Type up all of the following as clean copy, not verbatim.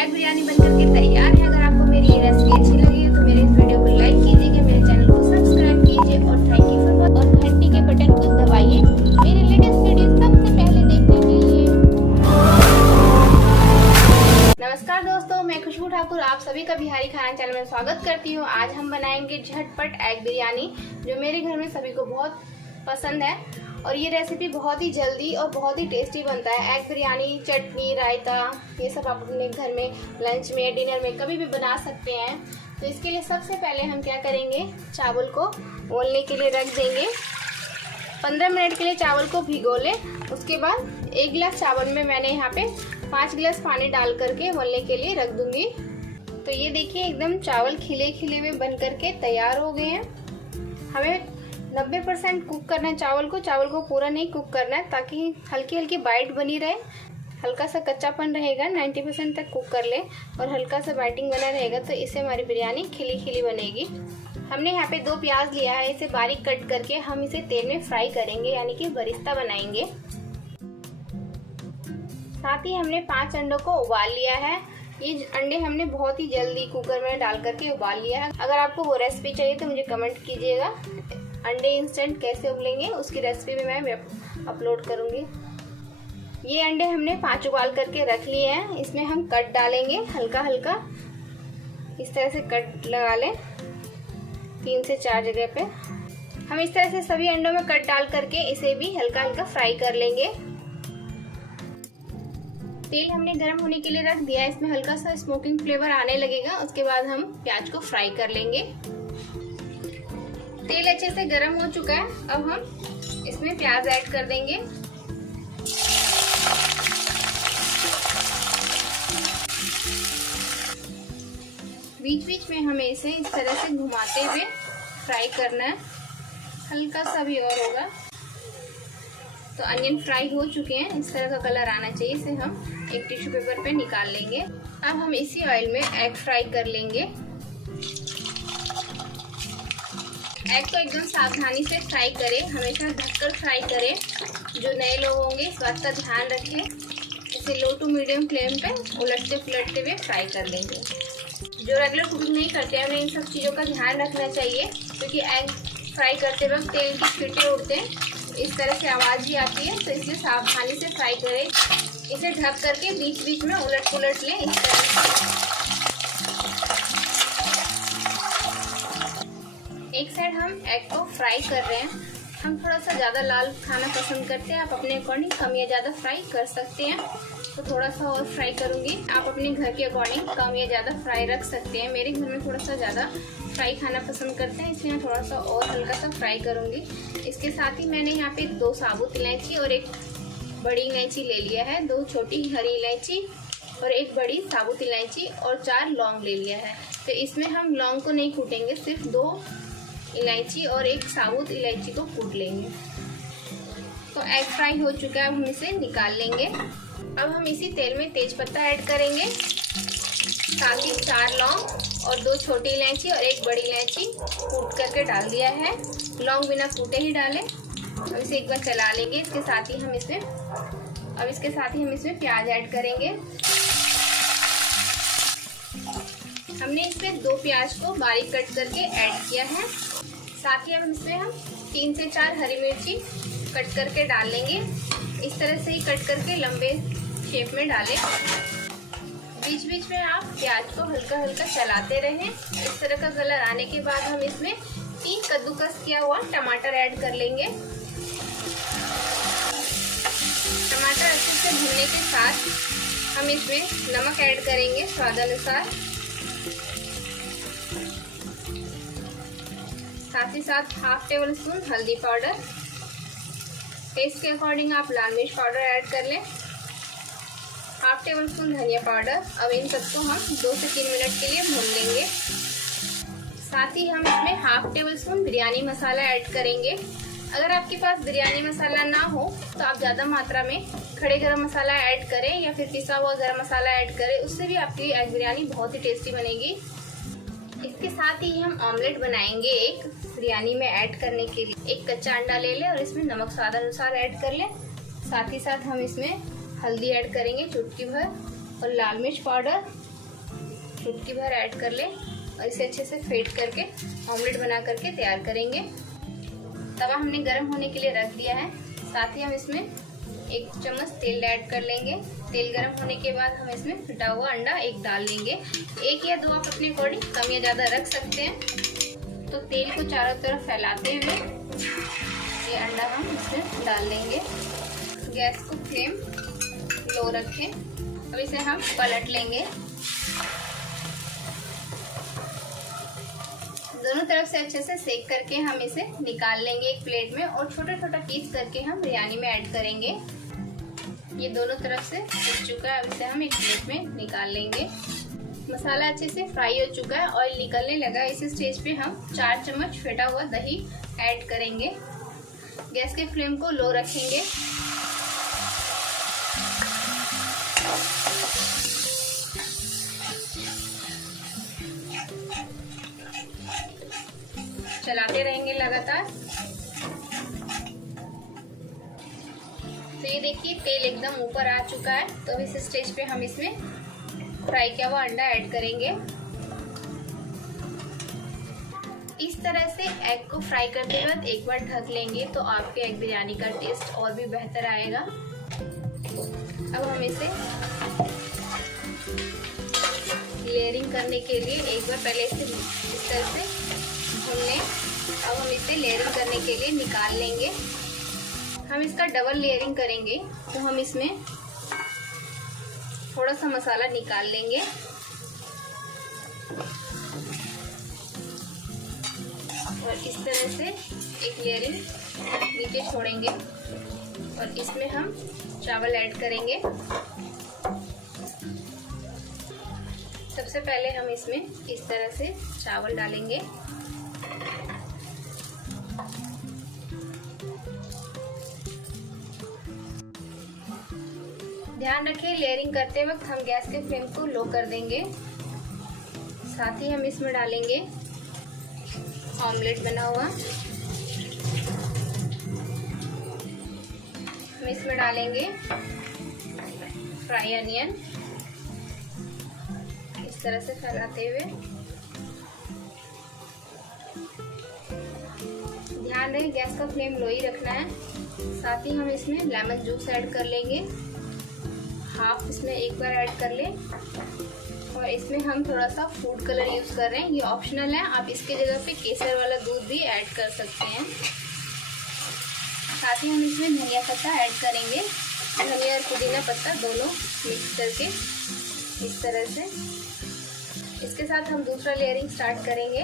Egg biryani बनकर के तैयार है। अगर आपको मेरी ये रेसिपी अच्छी लगी है तो मेरे इस वीडियो को लाइक कीजिएगा, मेरे चैनल को सब्सक्राइब कीजिए और थैंक यू फॉर वॉचिंग और घंटी के बटन को दबाइए मेरे लेटेस्ट वीडियो सबसे पहले देखने के लिए। नमस्कार दोस्तों, मैं खुशबू ठाकुर आप सभी का बिहारी खाना चैनल में स्वागत करती हूँ। आज हम बनाएंगे झटपट एग बिरयानी, जो मेरे घर में सभी को बहुत पसंद है और ये रेसिपी बहुत ही जल्दी और बहुत ही टेस्टी बनता है। एग बिरयानी, चटनी, रायता, ये सब आप अपने घर में लंच में, डिनर में कभी भी बना सकते हैं। तो इसके लिए सबसे पहले हम क्या करेंगे, चावल को उबलने के लिए रख देंगे। 15 मिनट के लिए चावल को भिगो लें। उसके बाद 1 गिलास चावल में मैंने यहाँ पे 5 गिलास पानी डाल करके उबलने के लिए रख दूंगी। तो ये देखिए एकदम चावल खिले खिले हुए बन करके तैयार हो गए हैं। हमें 90% कुक करना है चावल को पूरा नहीं कुक करना है, ताकि हल्की हल्की बाइट बनी रहे। हल्का सा कच्चापन रहेगा, 90% तक कुक कर ले और हल्का सा बाइटिंग बना रहेगा, तो इससे हमारी बिरयानी खिली खिली बनेगी। हमने यहाँ पे 2 प्याज लिया है, इसे बारीक कट करके हम इसे तेल में फ्राई करेंगे, यानी कि बरिस्ता बनाएंगे। साथ ही हमने 5 अंडों को उबाल लिया है। ये अंडे हमने बहुत ही जल्दी कुकर में डाल करके उबाल लिया है। अगर आपको वो रेसिपी चाहिए तो मुझे कमेंट कीजिएगा। अंडे इंस्टेंट कैसे उबलेंगे उसकी रेसिपी भी मैं अपलोड करूंगी। ये अंडे हमने 5 उबाल करके रख लिए हैं। इसमें हम कट डालेंगे, हल्का हल्का इस तरह से कट लगा लें 3 से 4 जगह पे। हम इस तरह से सभी अंडों में कट डाल करके इसे भी हल्का हल्का फ्राई कर लेंगे। तेल हमने गर्म होने के लिए रख दिया है, इसमें हल्का सा स्मोकिंग फ्लेवर आने लगेगा। उसके बाद हम प्याज को फ्राई कर लेंगे। तेल अच्छे से गर्म हो चुका है, अब हम इसमें प्याज ऐड कर देंगे। बीच बीच में हमें इसे इस तरह से घुमाते हुए फ्राई करना है, हल्का सा भी और होगा। तो अनियन फ्राई हो चुके हैं, इस तरह का कलर आना चाहिए। इसे हम एक टिश्यू पेपर पे निकाल लेंगे। अब हम इसी ऑयल में एग फ्राई कर लेंगे। एग को एकदम सावधानी से फ्राई करें, हमेशा ढककर फ्राई करें। जो नए लोग होंगे इस बात का ध्यान रखें। इसे लो टू मीडियम फ्लेम पे उलटते पुलटते हुए फ्राई कर लेंगे। जो रेगुलर कुकिंग नहीं करते हैं उन्हें इन सब चीज़ों का ध्यान रखना चाहिए, क्योंकि एग फ्राई करते वक्त तेल की छींटे उड़ते हैं, इस तरह से आवाज़ भी आती है। तो इसलिए सावधानी से फ्राई करें। इसे ढक करके बीच बीच में उलट पुलट लें इस तरह से। एक साइड हम एग को फ्राई कर रहे हैं। हम थोड़ा सा ज़्यादा लाल खाना पसंद करते हैं, आप अपने अकॉर्डिंग कम या ज़्यादा फ्राई कर सकते हैं। तो थोड़ा सा और फ्राई करूँगी, आप अपने घर के अकॉर्डिंग कम या ज़्यादा फ्राई रख सकते हैं। मेरे घर में थोड़ा सा ज़्यादा फ्राई खाना पसंद करते हैं, इसलिए मैं थोड़ा सा और हल्का सा फ्राई करूँगी। इसके साथ ही मैंने यहाँ पे 2 साबुत इलायची और 1 बड़ी इलायची ले लिया है, 2 छोटी हरी इलायची और 1 बड़ी साबुत इलायची और 4 लौंग ले लिया है। तो इसमें हम लौंग को नहीं कूटेंगे, सिर्फ 2 इलायची और 1 साबुत इलायची को कूट लेंगे। तो एग फ्राई हो चुका है, अब हम इसे निकाल लेंगे। अब हम इसी तेल में तेज पत्ता ऐड करेंगे, साथ ही 4 लौंग और 2 छोटी इलायची और 1 बड़ी इलायची कूट करके डाल दिया है। लौंग बिना कूटे ही डालें। अब इसे एक बार चला लेंगे। इसके साथ ही हम इसमें प्याज ऐड करेंगे। हमने इसमें 2 प्याज को बारीक कट करके ऐड किया है। साथ ही हम इसमें 3 से 4 हरी मिर्ची कट करके डाल लेंगे। इस तरह से ही कट करके लंबे शेप में डालें। बीच बीच में आप प्याज को हल्का हल्का चलाते रहें। इस तरह का कलर आने के बाद हम इसमें 3 कद्दूकस किया हुआ टमाटर ऐड कर लेंगे। टमाटर अच्छे से भूनने के साथ हम इसमें नमक ऐड करेंगे स्वादानुसार। साथ ही साथ हाफ टेबल स्पून हल्दी पाउडर, टेस्ट के अकॉर्डिंग आप लाल मिर्च पाउडर ऐड कर लें, हाफ टेबल स्पून धनिया पाउडर। अब इन सबको हम 2 से 3 मिनट के लिए भून लेंगे। साथ ही हम इसमें हाफ टेबल स्पून बिरयानी मसाला ऐड करेंगे। अगर आपके पास बिरयानी मसाला ना हो तो आप ज़्यादा मात्रा में खड़े गरम मसाला ऐड करें या फिर पिसा हुआ गरम मसाला ऐड करें, उससे भी आपकी एग बिरयानी बहुत ही टेस्टी बनेगी। इसके साथ ही हम ऑमलेट बनाएंगे एक बिरयानी में ऐड करने के लिए। 1 कच्चा अंडा ले लें और इसमें नमक स्वाद अनुसार ऐड कर लें। साथ ही साथ हम इसमें हल्दी ऐड करेंगे चुटकी भर और लाल मिर्च पाउडर चुटकी भर ऐड कर ले और इसे अच्छे से फेंट करके ऑमलेट बना करके तैयार करेंगे। तवा हमने गर्म होने के लिए रख दिया है। साथ ही हम इसमें 1 चम्मच तेल ऐड कर लेंगे। तेल गर्म होने के बाद हम इसमें फटा हुआ अंडा 1 डाल लेंगे। 1 या 2 आप अपने अकॉर्डिंग कम या ज़्यादा रख सकते हैं। तो तेल को चारों तरफ फैलाते हुए ये अंडा हम इसमें डाल लेंगे। गैस को फ्लेम लो रखें। अब इसे हम पलट लेंगे। दोनों तरफ से अच्छे से सेक करके हम इसे निकाल लेंगे एक प्लेट में और छोटा छोटा पीस करके हम बिरयानी में ऐड करेंगे। ये दोनों तरफ से सिक चुका है। अब इसे हम एक प्लेट में निकाल लेंगे। मसाला अच्छे से फ्राई हो चुका है, ऑयल निकलने लगा। इस स्टेज पे हम 4 चम्मच फेटा हुआ दही ऐड करेंगे। गैस के फ्लेम को लो रखेंगे। चलाते रहेंगे लगातार। तो ये देखिए तेल एकदम ऊपर आ चुका है। तो इस स्टेज पे हम इसमें फ्राई किया हुआ अंडा ऐड करेंगे। इस तरह से एग को फ्राई करते वक्त एक बार ढक लेंगे तो आपके एग बिरयानी का टेस्ट और भी बेहतर आएगा। अब हम इसे लेयरिंग करने के लिए एक बार पहले इसे इस तरह से भून लें। अब हम इसे लेयरिंग करने के लिए निकाल लेंगे। हम इसका डबल लेयरिंग करेंगे तो हम इसमें थोड़ा सा मसाला निकाल लेंगे और इस तरह से एक लेयरिंग नीचे छोड़ेंगे और इसमें हम चावल ऐड करेंगे। सबसे पहले हम इसमें इस तरह से चावल डालेंगे। ध्यान रखें लेयरिंग करते वक्त हम गैस के फ्लेम को लो कर देंगे। साथ ही हम इसमें डालेंगे ऑमलेट बना हुआ। हम इसमें डालेंगे फ्राई अनियन इस तरह से फैलाते हुए। ध्यान रहे गैस का फ्लेम लो ही रखना है। साथ ही हम इसमें लेमन जूस ऐड कर लेंगे। हाफ इसमें एक बार ऐड कर लें और इसमें हम थोड़ा सा फूड कलर यूज कर रहे हैं। ये ऑप्शनल है, आप इसके जगह पे केसर वाला दूध भी ऐड कर सकते हैं। साथ ही हम इसमें धनिया पत्ता ऐड करेंगे। धनिया और पुदीना पत्ता दोनों मिक्स करके इस तरह से। इसके साथ हम दूसरा लेयरिंग स्टार्ट करेंगे।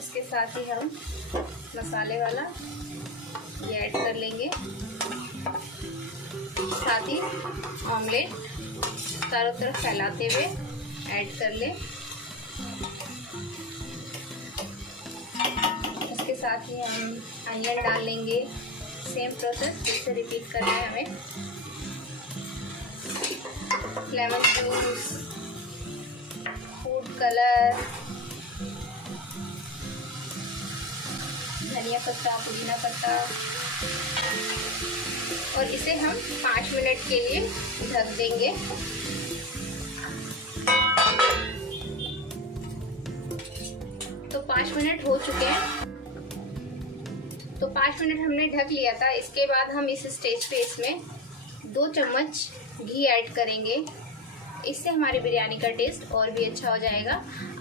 इसके साथ ही हम मसाले वाला ये ऐड कर लेंगे। साथ ही ऑमलेट चारों तरफ फैलाते हुए ऐड कर लें। इसके साथ ही हम अनियन डाल लेंगे। सेम प्रोसेस फिर से रिपीट करना है हमें। लेमन जूस, फूड कलर, धनिया पत्ता, पुदीना पत्ता और इसे हम 5 मिनट के लिए ढक देंगे। तो 5 मिनट हो चुके हैं। तो 5 मिनट हमने ढक लिया था। इसके बाद हम इस स्टेज पे इसमें 2 चम्मच घी ऐड करेंगे। इससे हमारी बिरयानी का टेस्ट और भी अच्छा हो जाएगा।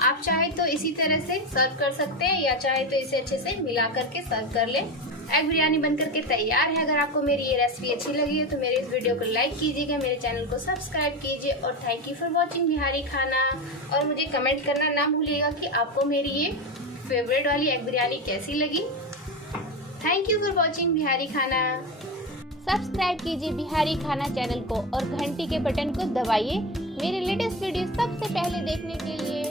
आप चाहे तो इसी तरह से सर्व कर सकते हैं या चाहे तो इसे अच्छे से मिला करके सर्व कर लें। एग बिरयानी बनकर के तैयार है। अगर आपको मेरी ये रेसिपी अच्छी लगी है तो मेरे इस वीडियो को लाइक कीजिएगा, मेरे चैनल को सब्सक्राइब कीजिए और thank you for watching Bihari खाना। और मुझे कमेंट करना ना भूलिएगा कि आपको मेरी ये फेवरेट वाली एग बिरयानी कैसी लगी। Thank you for watching Bihari खाना। सब्सक्राइब कीजिए बिहारी खाना चैनल को और घंटी के बटन को दबाइए मेरे लेटेस्ट वीडियो सबसे पहले देखने के लिए।